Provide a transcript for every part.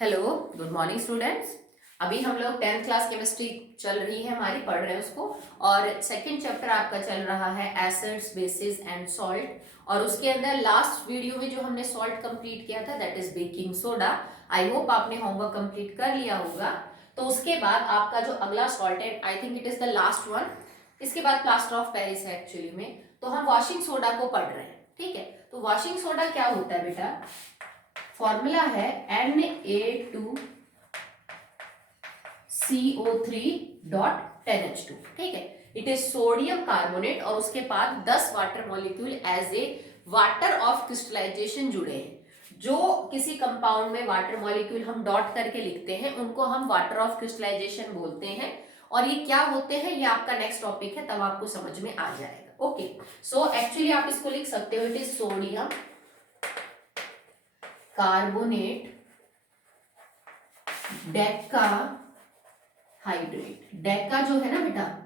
Hello, good morning students. अभी हम लोग 10th क्लास केमिस्ट्री चल रही है हमारी, पढ़ रहे हैं उसको। और सेकंड चैप्टर आपका चल रहा है एसिड्स, बेसिस एंड सॉल्ट। और उसके अंदर लास्ट वीडियो में जो हमने सॉल्ट कंप्लीट किया था that is baking soda. I hope आपने होमवर्क कंप्लीट कर लिया होगा। तो उसके बाद आपका जो अगला सॉल्ट है, I think it is the last one. इसके बाद प्लास्टर ऑफ पेरिस है एक्चुअली में। तो हम वॉशिंग सोडा को पढ़ रहे हैं, ठीक है। तो वॉशिंग सोडा क्या होता है बेटा? फॉर्मूला है Na2CO3.10H2, ठीक है। इट इज सोडियम कार्बोनेट और उसके बाद 10 water molecule as a water of crystallization जुड़े हैं। जो किसी कंपाउंड में वाटर मॉलिक्यूल हम डॉट करके लिखते हैं उनको हम वाटर ऑफ क्रिस्टलाइजेशन बोलते हैं। और ये क्या होते हैं ये आपका नेक्स्ट टॉपिक है, तब आपको समझ में आ जाएगा। ओके, सो एक्चुअली आप इसको लिख सकते हो, it is sodium carbonate Deka hydrate. Deka जो है ना बेटा,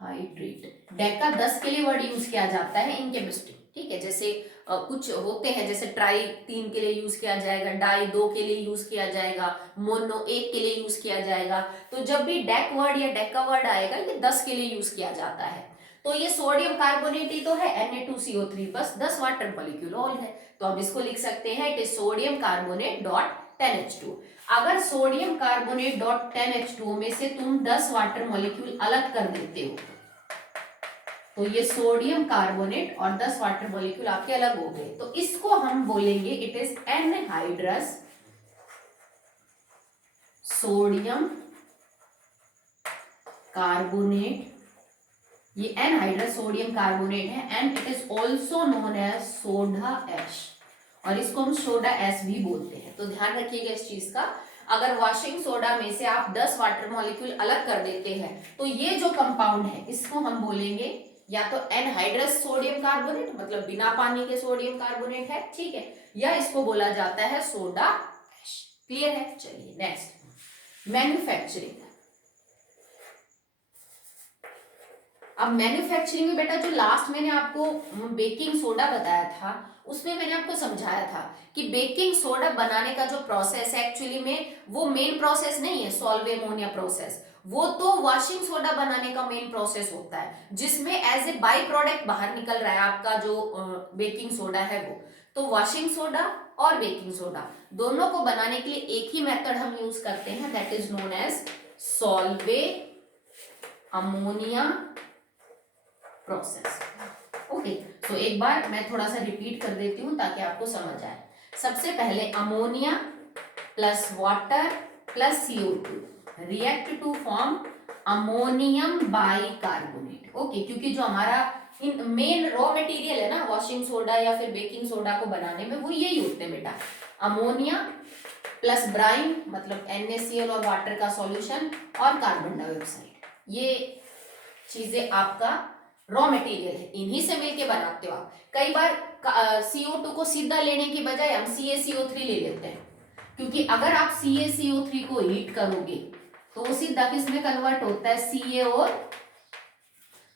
हाइड्रेट। डेका 10 के लिए वर्ड यूज किया जाता है इन केमिस्ट्री, ठीक है। जैसे कुछ होते हैं, जैसे ट्राई 3 के लिए यूज किया जाएगा, डाई 2 के लिए यूज किया जाएगा, मोनो 1 के लिए यूज किया जाएगा। तो जब भी डेक वर्ड या डेका वर्ड आएगा ये 10 के लिए यूज किया जाता है। तो ये सोडियम कार्बोनेट ही तो है, Na2CO3, बस 10 वाटर मॉलिक्यूल ऑल है। तो हम इसको लिख सकते हैं it is sodium carbonate dot 10H2। अगर सोडियम कार्बोनेट डॉट 10H2 में से तुम 10 वाटर मॉलिक्यूल अलग कर देते हो तो ये सोडियम कार्बोनेट और 10 वाटर मॉलिक्यूल आपके अलग हो गए। तो इसको हम बोलेंगे it is anhydrous sodium carbonate. ये एनहाइड्रस सोडियम कार्बोनेट है and it is also known as soda ash, और इसको हम सोडा एश भी बोलते हैं। तो ध्यान रखिएगा इस चीज का। अगर वॉशिंग सोडा में से आप 10 वाटर मॉलिक्यूल अलग कर देते हैं तो ये जो कंपाउंड है इसको हम बोलेंगे या तो एनहाइड्रस सोडियम कार्बोनेट, मतलब बिना पानी के सोडियम कार्बोनेट है, ठीक है, या इसको बोला जाता है सोडा एश। क्लियर है? चलिए नेक्स्ट, मैन्युफैक्चरिंग। अब मैन्युफैक्चरिंग में बेटा जो लास्ट मैंने आपको बेकिंग सोडा बताया था उसमें मैंने आपको समझाया था कि बेकिंग सोडा बनाने का जो प्रोसेस है एक्चुअली में वो मेन प्रोसेस नहीं है सॉल्व अमोनिया प्रोसेस। वो तो वॉशिंग सोडा बनाने का मेन प्रोसेस होता है जिसमें एज ए बाई प्रोडक्ट बाहर निकल रहा है आपका जो बेकिंग सोडा है वो। तो वॉशिंग सोडा और बेकिंग सोडा दोनों को बनाने के लिए एक ही मेथड हम यूज करते हैं that is known as Solvay ammonia process. Okay, तो एक बार मैं थोड़ा सा रिपीट कर देती हूं ताकि आपको समझ आए। सबसे पहले ammonia plus water plus CO2 react to form ammonium bicarbonate. Okay, क्योंकि जो हमारा मेन रॉ मटेरियल है ना वॉशिंग सोडा या फिर बेकिंग सोडा को बनाने में वो यही होते हैं बेटा, अमोनिया प्लस ब्राइन मतलब NaCl और वाटर का सॉल्यूशन और कार्बन डाइऑक्साइड। ये चीजें आपका रॉ मटेरियल है, इन्हीं से मिलके बनाते हो आप। कई बार CO2 को सीधा लेने की बजाय हम CaCO3 ले लेते हैं, क्योंकि अगर आप CaCO3 को हीट करोगे तो वो सीधा किस में कन्वर्ट होता है, Ca और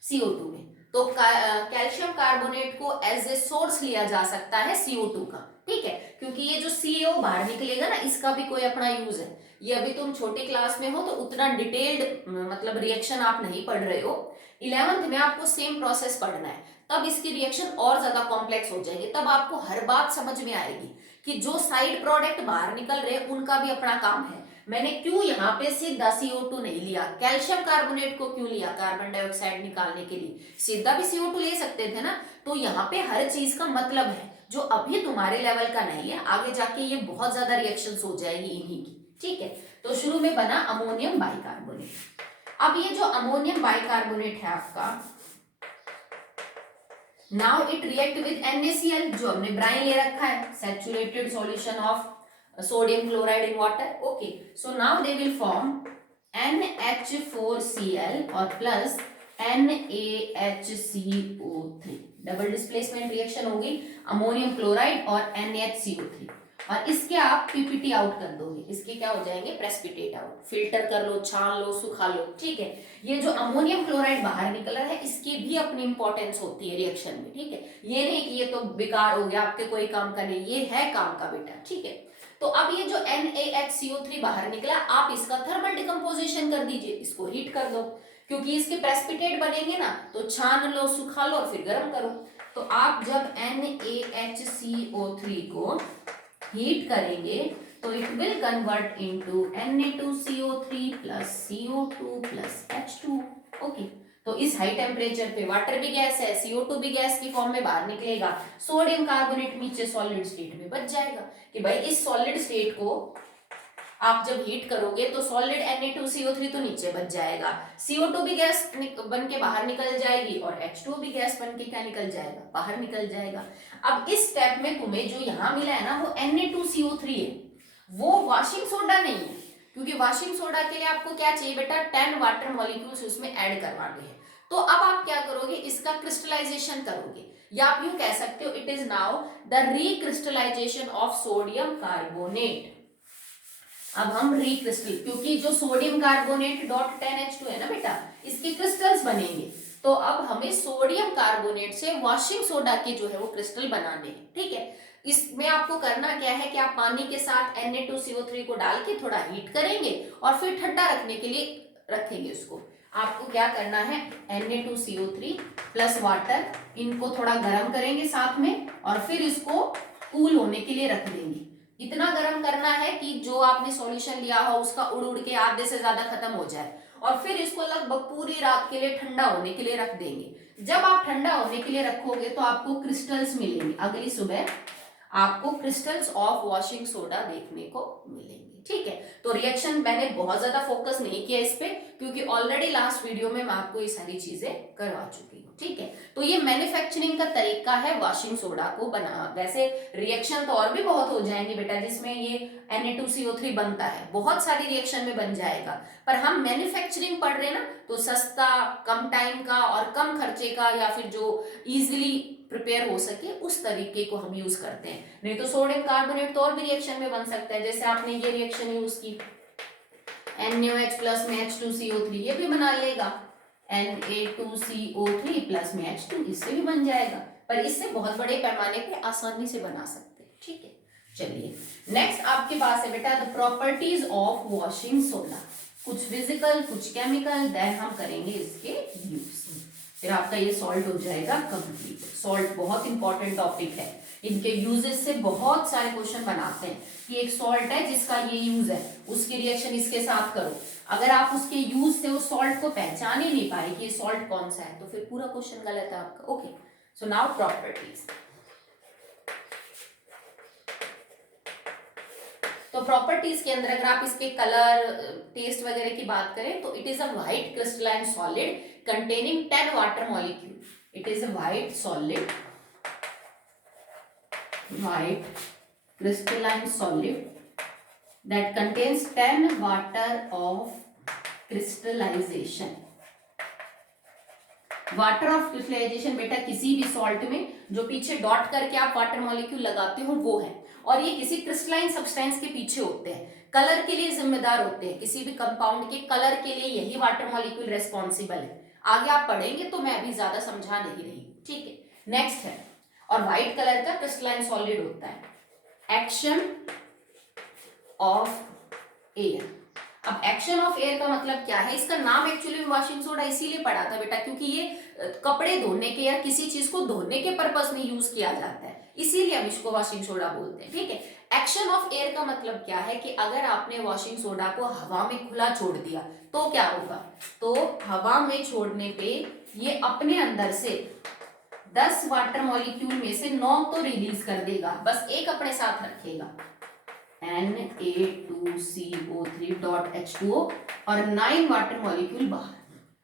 CO2 में। तो कैल्शियम कार्बोनेट को एज ए सोर्स लिया जा सकता है CO2 का, ठीक है, क्योंकि ये जो CO बाहर निकलेगा ना इसका भी कोई अपना यूज है। ये अभी तुम छोटे क्लास में हो तो उतना डिटेल्ड मतलब रिएक्शन आप नहीं पढ़ रहे हो। 11th में आपको सेम प्रोसेस पढ़ना है, तब इसकी रिएक्शन और ज्यादा कॉम्प्लेक्स हो जाएगी, तब आपको हर बात समझ में आएगी कि जो साइड प्रोडक्ट बाहर निकल रहे हैं उनका भी अपना काम है। मैंने क्यों यहाँ पे सीधा CO2 नहीं लिया, कैल्शियम कार्बोनेट को क्यों लिया कार्बन डाइऑक्साइड निकालने के लिए, सीधा भी CO2 ले सकते थे ना। तो यहाँ पे हर चीज का मतलब है जो अभी तुम्हारे लेवल का नहीं है, आगे जाके ये बहुत ज्यादा रिएक्शंस हो जाएगी इन्हीं की, ठीक है। तो शुरू में बना अमोनियम बाइकार्बोनेट। अब ये जो अमोनियम बाइकार्बोनेट है आपका, now it react with NaCl जो हमने ब्राइन ले रखा है, saturated solution of sodium chloride in water. Okay, so now they will form NH4Cl और plus NaHCO3, double displacement reaction होगी अमोनियम क्लोराइड और NaHCO3, और इसके आप पीपीटी आउट कर दोगे, इसके क्या हो जाएंगे, प्रेसिपिटेट आउट। फिल्टर कर लो, छान लो, सुखा लो, ठीक है। ये जो अमोनियम क्लोराइड बाहर निकल रहा है, इसकी भी अपनी इंपॉर्टेंस होती है रिएक्शन में, ठीक है। ये नहीं कि ये तो बेकार हो गया, आपके कोई काम का नहीं, ये है काम का बेटा, ठीक है। तो अब ये जो NaHCO3 बाहर निकला, आप इसका थर्मल डिकम्पोजिशन कर दीजिए, इसको हीट कर दो, क्योंकि इसके प्रेसिपिटेट बनेंगे ना, तो छान लो, सुखा लो और फिर गर्म करो। तो आप जब NaHCO3 को हीट करेंगे तो it will convert into Na2CO3 plus CO2 plus H2। Okay, तो इस हाई टेम्परेचर पे वाटर भी गैस है, CO2 भी गैस की फॉर्म में बाहर निकलेगा, सोडियम कार्बोनेट नीचे सॉलिड स्टेट में बच जाएगा। कि भाई इस सॉलिड स्टेट को आप जब हीट करोगे तो सॉलिड Na2CO3 तो नीचे बच जाएगा, CO2 भी गैस बन के बाहर निकल जाएगी और H2 भी गैस बन के क्या निकल जाएगा, बाहर निकल जाएगा। अब इस स्टेप में तुम्हें जो यहाँ मिला है ना, वो Na2CO3 है, वो वॉशिंग सोडा नहीं है, क्योंकि वॉशिंग सोडा के लिए आपको क्या चाहिए बेटा, 10 वाटर मॉलिक्यूल्स उसमें ऐड करवाने हैं। तो अब आप क्या करोगे, इसका क्रिस्टलाइजेशन करोगे, या आप यूं कह सकते हो, it is now the recrystallisation of sodium carbonate. अब हम रिक्रिस्टल, क्योंकि जो सोडियम कार्बोनेट डॉट 10H2 है ना बेटा, इसके क्रिस्टल्स बनेंगे, तो अब हमें सोडियम कार्बोनेट से वॉशिंग सोडा के जो है वो क्रिस्टल बनाने हैं, ठीक है। इसमें आपको करना क्या है कि आप पानी के साथ Na2CO3 को डाल के थोड़ा हीट करेंगे और फिर ठंडा रखने के लिए रखेंगे उसको। आपको क्या करना है, Na2CO3 प्लस वाटर, इनको थोड़ा गर्म करेंगे साथ में और फिर इसको कूल होने के लिए रख देंगे। इतना गर्म करना है कि जो आपने सॉल्यूशन लिया हो उसका उड़ उड़ के आधे से ज्यादा खत्म हो जाए, और फिर इसको लगभग पूरी रात के लिए ठंडा होने के लिए रख देंगे। जब आप ठंडा होने के लिए रखोगे तो आपको क्रिस्टल्स मिलेंगे, अगली सुबह आपको क्रिस्टल्स ऑफ वॉशिंग सोडा देखने को मिलेंगे, ठीक है। तो रिएक्शन मैंने बहुत ज्यादा फोकस नहीं किया इस पे, क्योंकि ऑलरेडी लास्ट वीडियो में मैं आपको ये सारी चीजें करवा चुकी हूँ, ठीक है। तो ये मैन्युफैक्चरिंग का तरीका है वॉशिंग सोडा को बना। वैसे रिएक्शन तो और भी बहुत हो जाएंगे बेटा जिसमें ये Na2CO3 बनता है, बहुत सारी रिएक्शन में बन जाएगा, पर हम मैन्युफैक्चरिंग पढ़ रहे हैं ना, तो सस्ता, कम टाइम का और कम खर्चे का, या फिर जो इजीली प्रिपेयर हो सके उस तरीके को हम यूज करते हैं। नहीं तो सोडियम कार्बोनेट तो और भी रिएक्शन में बन सकता है, जैसे आपने ये रिएक्शन यूज की NaOH प्लस में H2CO3, ये भी बना लेगा, Na2CO3 प्लस में H2, इससे भी बन जाएगा, पर इससे बहुत बड़े पैमाने पे आसानी से बना सकते हैं, ठीक है। चलिए नेक्स्ट आपके पास है बेटा the properties of washing soda, कुछ फिजिकल कुछ केमिकल, देन हम करेंगे इसके यूज, फिर आपका ये सॉल्ट हो जाएगा कंप्लीट। सॉल्ट बहुत इंपॉर्टेंट टॉपिक है, इनके यूजेस से बहुत सारे क्वेश्चन बनाते हैं कि एक सॉल्ट है जिसका ये यूज है, उसकी रिएक्शन इसके साथ करो। अगर आप उसके यूज से उस सॉल्ट को पहचान ही नहीं पाए कि ये सॉल्ट कौन सा है, तो फिर पूरा क्वेश्चन गलत है आपका। Okay, so now properties. तो प्रॉपर्टीज के अंदर अगर आप इसके कलर, टेस्ट वगैरह की बात करें तो it is a white crystalline solid containing 10 water molecule. It is a white solid, white crystalline solid that contains 10 water of crystallization. Water of crystallization बेटा किसी भी सॉल्ट में जो पीछे डॉट करके आप वाटर मॉलिक्यूल लगाते हो वो है, और ये किसी क्रिस्टलाइन सब्सटेंस के पीछे होते हैं, कलर के लिए जिम्मेदार होते हैं, किसी भी कंपाउंड के कलर के लिए यही वाटर मॉलिक्यूल रेस्पॉन्सिबल है। आगे आप पढ़ेंगे तो मैं अभी ज्यादा समझा नहीं रही, ठीक है। नेक्स्ट है, और व्हाइट कलर का क्रिस्टलाइन सॉलिड होता है। Action of air. अब एक्शन ऑफ एयर का मतलब क्या है, इसका नाम एक्चुअली वॉशिंग सोडा इसीलिए पड़ा था बेटा क्योंकि ये कपड़े धोने के या किसी चीज को धोने के पर्पस में यूज किया जाता है, इसीलिए हम इसको वॉशिंग सोडा बोलते हैं, ठीक है। एक्शन ऑफ एयर का मतलब क्या है कि अगर आपने वॉशिंग सोडा को हवा में खुला छोड़ दिया तो क्या होगा, तो हवा में छोड़ने पे ये अपने अंदर से 10 वाटर मॉलिक्यूल में से 9 तो रिलीज कर देगा, बस एक अपने साथ रखेगा Na2CO3.H2O और 9 वाटर मॉलिक्यूल बाहर,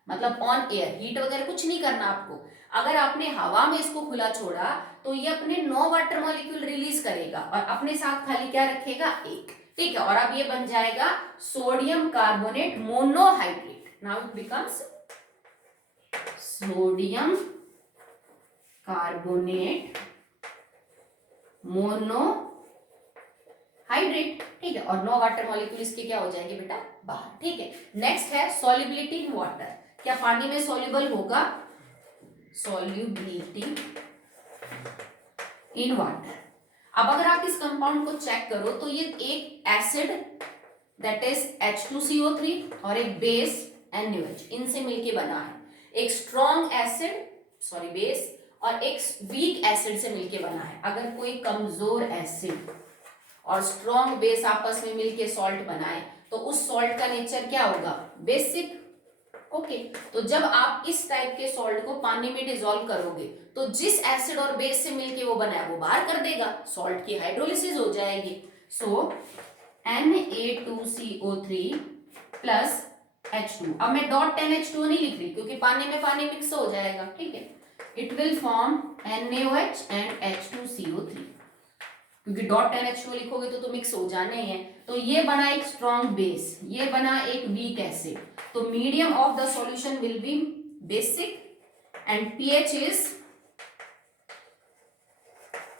मतलब ऑन एयर, हीट वगैरह कुछ नहीं करना आपको। अगर आपने हवा में इसको खुला छोड़ा तो ये अपने 9 वाटर मॉलिक्यूल रिलीज करेगा और अपने साथ खाली क्या रखेगा, एक, ठीक है। और अब ये बन जाएगा sodium carbonate monohydrate. Now it becomes sodium carbonate monohydrate, separate, ठीक है, और 9 वाटर मॉलिक्यूल इसके क्या हो जाएंगे बेटा, बाहर, ठीक है। नेक्स्ट है सॉल्युबिलिटी इन वाटर, क्या पानी में सॉल्युबल होगा, सॉल्युबिलिटी इन वाटर। अब अगर आप इस कंपाउंड को चेक करो तो ये एक एसिड दैट इज H2CO3 और एक बेस NaOH, इनसे मिलके बना है। एक स्ट्रॉन्ग एसिड सॉरी बेस और एक वीक एसिड से मिलके बना है। अगर कोई कमजोर एसिड और स्ट्रॉन्ग बेस आपस में मिलके सॉल्ट बनाए तो उस सॉल्ट का नेचर क्या होगा, बेसिक, ओके। तो जब आप इस टाइप के सॉल्ट को पानी में डिसॉल्व करोगे तो जिस एसिड और बेस से मिलके वो बना है वो बाहर कर देगा, सॉल्ट की हाइड्रोलिसिस हो जाएगी। सो Na2CO3 प्लस H2, अब मैं डॉट 10H2 नहीं लिख रही क्योंकि पानी में पानी मिक्स हो जाएगा, ठीक है। It will form NaOH and H2CO3, क्योंकि डॉट 10H2 लिखोगे तो मिक्स हो जाने हैं। तो ये बना एक स्ट्रॉन्ग बेस, ये बना एक वीक एसिड, तो medium of the solution will be basic and pH is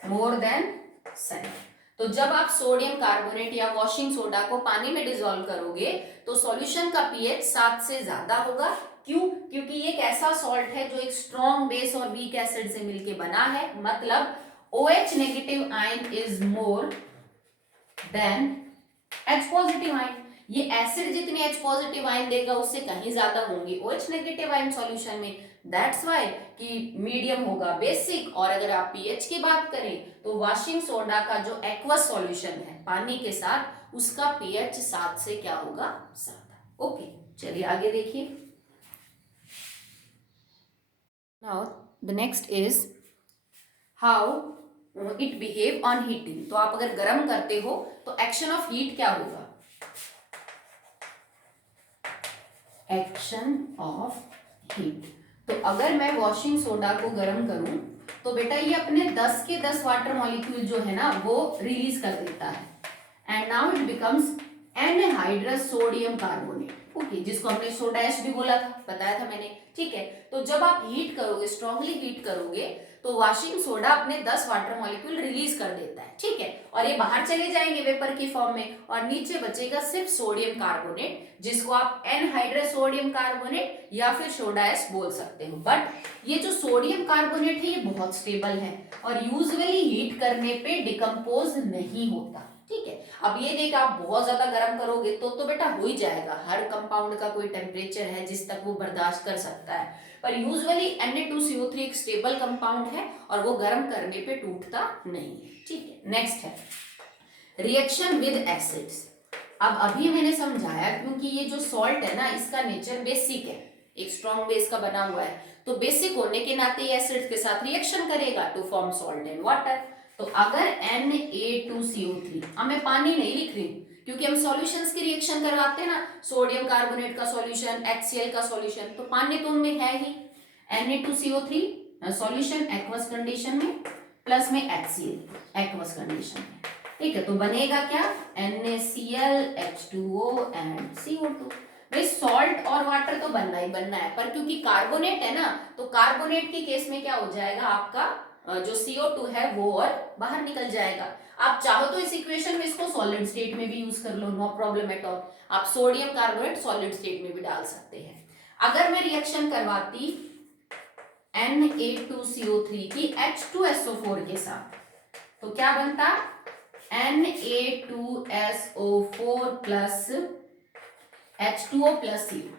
more than 7। तो जब आप सोडियम कार्बोनेट या वॉशिंग सोडा को पानी में डिसॉल्व करोगे तो सॉल्यूशन का pH 7 से ज्यादा होगा। क्यों? क्योंकि ये एक ऐसा सॉल्ट है जो एक स्ट्रॉन्ग बेस और वीक एसिड से मिलके बना है, मतलब OH negative ion is more than H positive ion. ये एसिड जितनी H पॉजिटिव आयन देगा उससे कहीं ज्यादा होंगे OH नेगेटिव आयन सॉल्यूशन में, दैट्स व्हाई कि मीडियम होगा बेसिक। और अगर आप pH की बात करें तो वॉशिंग सोडा का जो एक्वस सॉल्यूशन है पानी के साथ उसका pH 7 से क्या होगा, ज्यादा, ओके। चलिए आगे देखिए। Now the next is how it behave on heating. तो आप अगर गर्म करते हो तो एक्शन ऑफ हीट क्या होगा, एक्शन ऑफ हीट। तो अगर मैं वॉशिंग सोडा को गर्म करूं तो बेटा ये अपने 10 के 10 वाटर मॉलिक्यूल जो है ना वो रिलीज कर देता है and now it becomes anhydrous sodium carbonate, okay, जिसको हमने सोडा ऐश भी बोला था, बताया था मैंने, ठीक है। तो जब आप हीट करोगे, स्ट्रांगली हीट करोगे तो वॉशिंग सोडा अपने 10 वाटर मॉलिक्यूल रिलीज कर देता है, ठीक है, और ये बाहर चले जाएंगे वेपर की फॉर्म में और नीचे बचेगा सिर्फ सोडियम कार्बोनेट, जिसको आप एनहाइड्रस सोडियम कार्बोनेट या फिर सोडा ऐश बोल सकते हो। बट ये जो सोडियम कार्बोनेट है ये बहुत स्टेबल है और यूजुअली हीट करने पे डिकम्पोज नहीं होता, ठीक है। अब ये देख आप बहुत ज्यादा गर्म करोगे तो बेटा हो ही जाएगा, हर कंपाउंड का कोई टेम्परेचर है जिस तक वो बर्दाश्त कर सकता है, पर यूजुअली Na2CO3 एक स्टेबल कंपाउंड है और वो गर्म करने पे टूटता नहीं है, ठीक है। नेक्स्ट है रिएक्शन विद एसिड्स। अब अभी मैंने समझाया क्योंकि ये जो सॉल्ट है ना इसका नेचर बेसिक है, एक स्ट्रॉन्ग बेस का बना हुआ है, तो बेसिक होने के नाते ये एसिड्स के साथ रिएक्शन करेगा to form salt and water. तो अगर Na2CO3, अब मैं पानी नहीं लिख रही क्योंकि हम सॉल्यूशंस की रिएक्शन करवाते हैं ना, सोडियम कार्बोनेट का सॉल्यूशन, HCl का सॉल्यूशन, तो पानी तो उनमें है ही। Na2CO3 सॉल्यूशन एक्वस कंडीशन में प्लस में HCl एक्वस कंडीशन में, ठीक है। तो बनेगा क्या, NaCl H2O एंड CO2। भाई सॉल्ट और वाटर तो बनना ही बनना है, पर क्योंकि कार्बोनेट है ना तो कार्बोनेट के केस में क्या हो जाएगा, आपका जो CO2 है वो और बाहर निकल जाएगा। आप चाहो तो इस इक्वेशन में इसको सॉलिड स्टेट में भी यूज कर लो, नो प्रॉब्लम एट ऑल। आप सोडियम कार्बोनेट सॉलिड स्टेट में भी डाल सकते हैं। अगर मैं रिएक्शन करवाती Na2CO3 की H2SO4 के साथ तो क्या बनता, Na2SO4 plus H2O plus CO।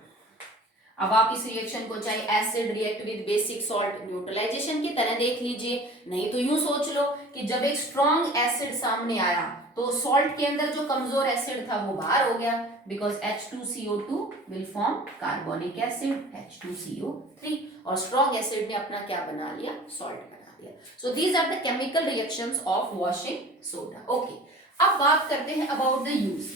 अब आप इस रिएक्शन को चाहे acid react with basic salt neutralization की तरह देख लीजिए, नहीं तो यूं सोच लो कि जब एक स्ट्रॉन्ग एसिड सामने आया तो सॉल्ट के अंदर जो कमजोर एसिड था वो बाहर हो गया, because H2CO2 will form carbonic acid H2CO3 और स्ट्रॉन्ग एसिड ने अपना क्या बना लिया, सॉल्ट बना लिया। So these are the chemical reactions of washing soda, okay. अब बात करते हैं about the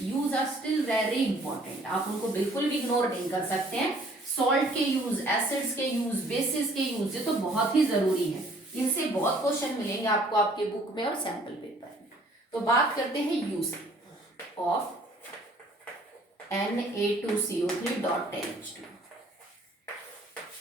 use are still very important, आप उनको बिल्कुल भी इग्नोर नहीं कर सकते हैं। सॉल्ट के यूज, एसिड्स के यूज, बेसिस के यूज, ये तो बहुत ही जरूरी है, इनसे बहुत क्वेश्चन मिलेंगे आपको आपके बुक में और सैंपल पेपर में। तो बात करते हैं यूज ऑफ Na2CO3.10H2,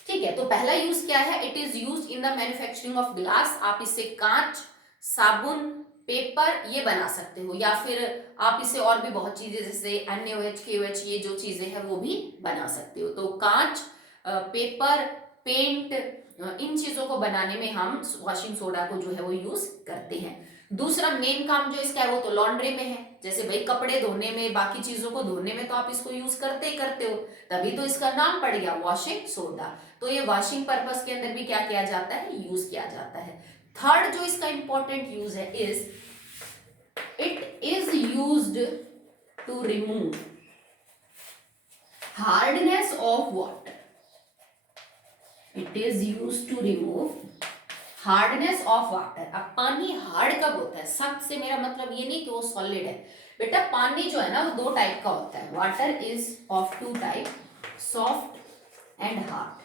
ठीक है। तो पहला यूज क्या है, it is used in the manufacturing of glass. आप इससे कांच, साबुन, पेपर ये बना सकते हो, या फिर आप इसे और भी बहुत चीजें जैसे NaOH KOH ये जो चीजें हैं वो भी बना सकते हो। तो कांच, पेपर, पेंट, इन चीजों को बनाने में हम वॉशिंग सोडा को जो है वो यूज करते हैं। दूसरा मेन काम जो इसका है वो तो लॉन्ड्री में है, जैसे भाई कपड़े धोने में, बाकी चीजों को धोने में तो आप इसको यूज करते ही करते हो, तभी तो इसका नाम पड़ गया वॉशिंग सोडा। तो ये वॉशिंग पर्पस के अंदर भी क्या किया जाता है, यूज किया जाता है। थर्ड जो इसका इंपॉर्टेंट यूज है is it is used to remove hardness of water. It is used to remove hardness of water. अब पानी हार्ड कब होता है, सख्त से मेरा मतलब ये नहीं कि वो सॉलिड है बेटा, पानी जो है ना वो दो टाइप का होता है। Water is of two type, soft and hard.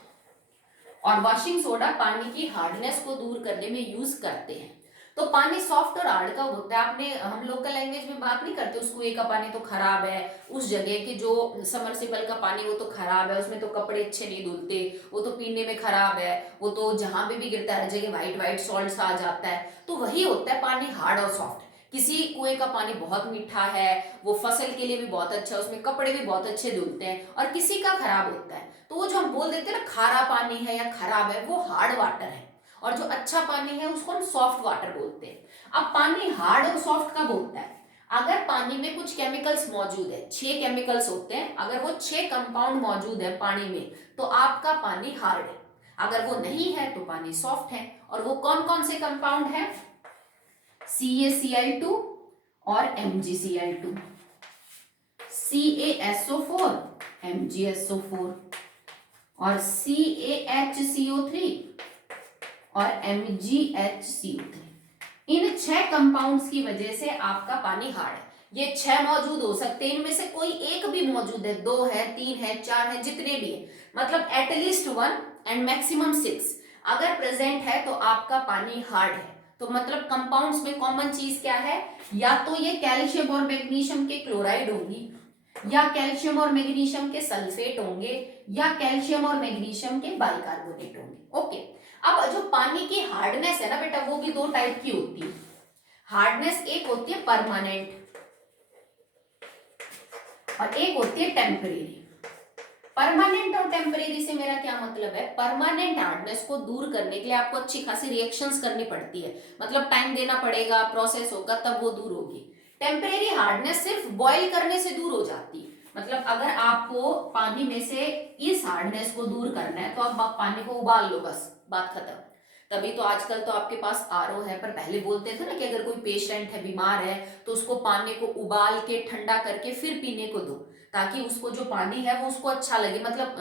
और वॉशिंग सोडा पानी की हार्डनेस को दूर करने में यूज करते हैं। तो पानी सॉफ्ट और हार्ड का होता है, आपने हम लोकल लैंग्वेज में बात नहीं करते, उस कुएं का पानी तो खराब है, उस जगह के जो समरसिबल का पानी वो तो खराब है, उसमें तो कपड़े अच्छे नहीं धुलते, वो तो पीने में खराब है, वो तो जहां पे भी गिरता है हर जगह व्हाइट व्हाइट सॉल्ट आ जाता है। तो वही होता है पानी हार्ड और सॉफ्ट। किसी कुएं का पानी बहुत मीठा है, वो फसल के लिए भी बहुत अच्छा है, उसमें कपड़े भी बहुत अच्छे धुलते हैं, और किसी का खराब होता है। तो वो जो हम बोल देते हैं ना खारा पानी है या खराब है, वो हार्ड वाटर है, और जो अच्छा पानी है उसको हम सॉफ्ट वाटर बोलते हैं। अब पानी हार्ड और सॉफ्ट कब होता है, अगर पानी में कुछ केमिकल्स मौजूद है, 6 केमिकल्स होते हैं, अगर वो 6 कंपाउंड मौजूद है पानी में तो आपका पानी हार्ड है, अगर वो नहीं है तो पानी सॉफ्ट है। और वो कौन कौन से कंपाउंड है, CaCl2 और MgCl2, CaSO4 MgSO4 और CaHCO3 और MgHCO3। इन 6 कंपाउंड्स की वजह से आपका पानी हार्ड है। ये 6 मौजूद हो सकते हैं, इनमें से कोई एक भी मौजूद है, 2 है, 3 है, 4 है, जितने भी है, मतलब एटलीस्ट 1 एंड मैक्सिमम 6 अगर प्रेजेंट है तो आपका पानी हार्ड है। तो मतलब कंपाउंड्स में कॉमन चीज क्या है, या तो ये कैल्शियम और मैग्नीशियम के क्लोराइड होंगी, या कैल्शियम और मैग्नीशियम के सल्फेट होंगे, या कैल्शियम और मैग्नीशियम के बाइकार्बोनेट होंगे। ओके, अब जो पानी की हार्डनेस है ना बेटा, वो भी दो टाइप की होती है। हार्डनेस एक होती है परमानेंट और एक होती है टेम्परेरी। परमानेंट और टेम्परेरी से मेरा क्या मतलब है, परमानेंट हार्डनेस को दूर करने के लिए आपको अच्छी खासी रिएक्शंस करनी पड़ती है, मतलब टाइम देना पड़ेगा, प्रोसेस होगा तब वो दूर होगी। टेम्परेरी हार्डनेस सिर्फ बॉईल करने से दूर हो जाती है, मतलब अगर आपको पानी में से इस हार्डनेस को दूर करना है तो आप पानी को उबाल लो, बस बात खत्म। तभी तो आजकल तो आपके पास आरओ है, पर पहले बोलते थे ना कि अगर कोई पेशेंट है, बीमार है, तो उसको पानी को उबाल के ठंडा करके फिर पीने को दो, ताकि उसको जो पानी है वो उसको अच्छा लगे, मतलब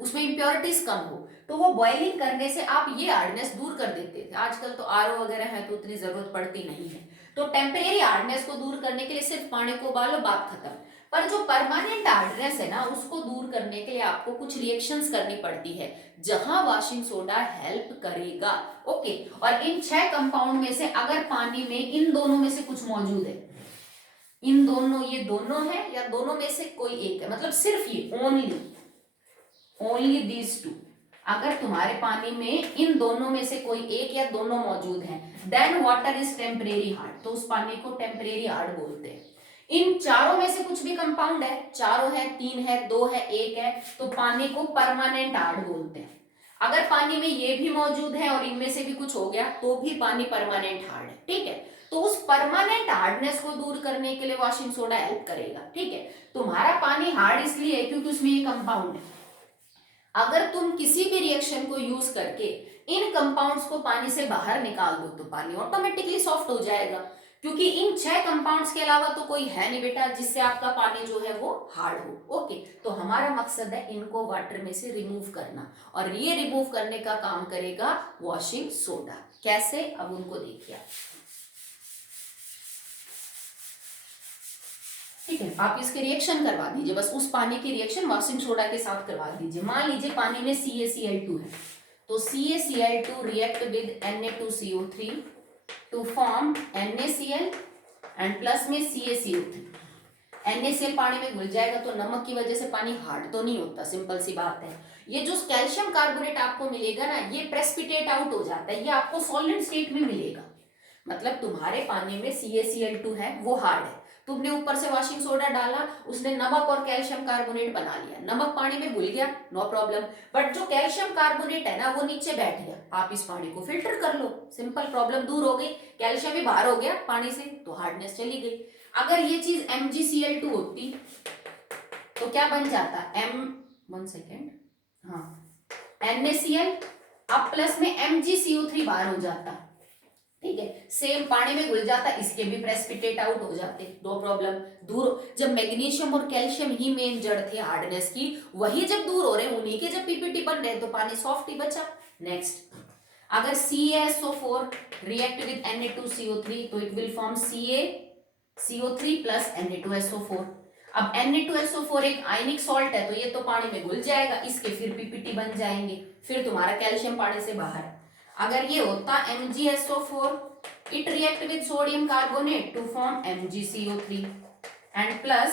उसमें इम्प्योरिटीज कम हो। तो वो बॉइलिंग करने से आप ये हार्डनेस दूर कर देते थे। आजकल तो आरओ वगैरह है तो उतनी जरूरत पड़ती नहीं है। तो टेम्परेरी हार्डनेस को दूर करने के लिए सिर्फ पानी को उबालो, बात खत्म। पर जो परमानेंट हार्डनेस है ना, उसको दूर करने के लिए आपको कुछ रिएक्शंस करनी पड़ती है, जहां वॉशिंग सोडा हेल्प करेगा। ओके, और इन 6 कंपाउंड में से अगर पानी में इन दोनों में से कुछ मौजूद है, इन दोनों, ये दोनों है या दोनों में से कोई एक है, मतलब सिर्फ ये ओनली दीज टू, अगर तुम्हारे पानी में इन दोनों में से कोई एक या दोनों मौजूद हैं, then water is temporary hard, तो उस पानी को टेम्परेरी हार्ड बोलते हैं। इन चारों में से कुछ भी कंपाउंड है, चारों है, 3 है, 2 है, 1 है, तो पानी को परमानेंट हार्ड बोलते हैं। अगर पानी में ये भी मौजूद है और इनमें से भी कुछ हो गया तो भी पानी परमानेंट हार्ड है, ठीक है। तो उस परमानेंट हार्डनेस को दूर करने के लिए वॉशिंग सोडा हेल्प करेगा, ठीक है। तुम्हारा पानी हार्ड इसलिए है क्योंकि उसमें ये कंपाउंड है। अगर तुम किसी भी रिएक्शन को यूज करके इन कंपाउंड्स को पानी से बाहर निकाल दो तो पानी ऑटोमेटिकली सॉफ्ट हो जाएगा, क्योंकि इन 6 कंपाउंड्स के अलावा तो कोई है नहीं बेटा जिससे आपका पानी जो है वो हार्ड हो। ओके, तो हमारा मकसद है इनको वाटर में से रिमूव करना, और ये रिमूव करने का काम करेगा वॉशिंग सोडा। कैसे, अब उनको देखिए। ठीक है, आप इसके रिएक्शन करवा दीजिए, बस उस पानी की रिएक्शन वॉशिंग सोडा के साथ करवा दीजिए। मान लीजिए पानी में CaCl2 है, तो CaCl2 react with Na2CO3 to form NaCl and plus में CaCO3। NaCl पानी में घुल जाएगा तो नमक की वजह से पानी हार्ड तो नहीं होता, सिंपल सी बात है। ये जो कैल्शियम कार्बोनेट आपको मिलेगा ना, ये प्रेसिपिटेट आउट हो जाता है, ये आपको सॉलिड स्टेट में मिलेगा। मतलब तुम्हारे पानी में CaCl2 है, वो हार्ड है, तुमने ऊपर से वॉशिंग सोडा डाला, उसने नमक और कैल्शियम कार्बोनेट बना लिया, नमक पानी में घुल गया, नो प्रॉब्लम, बट जो कैल्शियम कार्बोनेट है ना वो नीचे बैठ गया, आप इस पानी को फिल्टर कर लो, सिंपल, प्रॉब्लम दूर हो गई, कैल्शियम भी बाहर हो गया पानी से तो हार्डनेस चली गई। अगर ये चीज MgCl2 होती तो क्या बन जाता, वन सेकेंड, हाँ, NaCl, अब प्लस में MgCO3 बाहर हो जाता, ठीक है, सेम पानी में घुल जाता, इसके भी प्रेसिपिटेट आउट हो जाते, नो प्रॉब्लम, दूर, जब मैग्नीशियम और कैल्शियम ही मेन जड़ थे हार्डनेस की, वही जब दूर हो रहे हैं, उन्हीं के जब पीपीटी बन रहे हैं तो पानी सॉफ्ट ही बचा। नेक्स्ट, अगर CaSO4 रिएक्ट विद Na2CO3 तो it will form CaCO3 plus Na2SO4। अब Na2SO4 एक आयनिक सॉल्ट है तो ये तो पानी में घुल जाएगा, इसके फिर पीपीटी बन जाएंगे, फिर तुम्हारा कैल्शियम पानी से बाहर। अगर ये होता MgSO4, it react with sodium carbonate to form MgCO3 and plus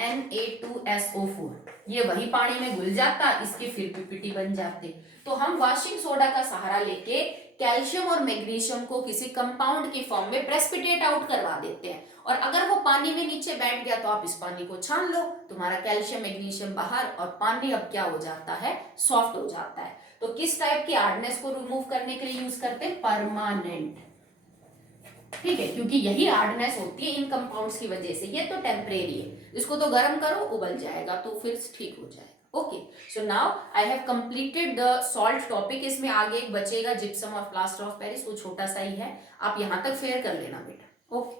Na2SO4, ये वही पानी में घुल जाता, इसके फिर पीपीटी बन जाते। तो हम वॉशिंग सोडा का सहारा लेके कैल्शियम और मैग्नीशियम को किसी कंपाउंड की फॉर्म में प्रेसिपिटेट आउट करवा देते हैं, और अगर वो पानी में नीचे बैठ गया तो आप इस पानी को छान लो, तुम्हारा कैल्शियम मैग्नीशियम बाहर और पानी अब क्या हो जाता है, सॉफ्ट हो जाता है। तो किस टाइप की हार्डनेस को रिमूव करने के लिए यूज करते हैं, परमानेंट, ठीक है, क्योंकि यही हार्डनेस होती है इन कंपाउंड्स की वजह से, ये तो टेम्परेरी है, इसको तो गर्म करो उबल जाएगा तो फिर ठीक हो जाएगा। Okay, so now I have completed the salt topic, इसमें आगे एक बचेगा जिप्सम और प्लास्टर ऑफ पेरिस, वो छोटा सा ही है, आप यहां तक फेयर कर लेना बेटा। ओके।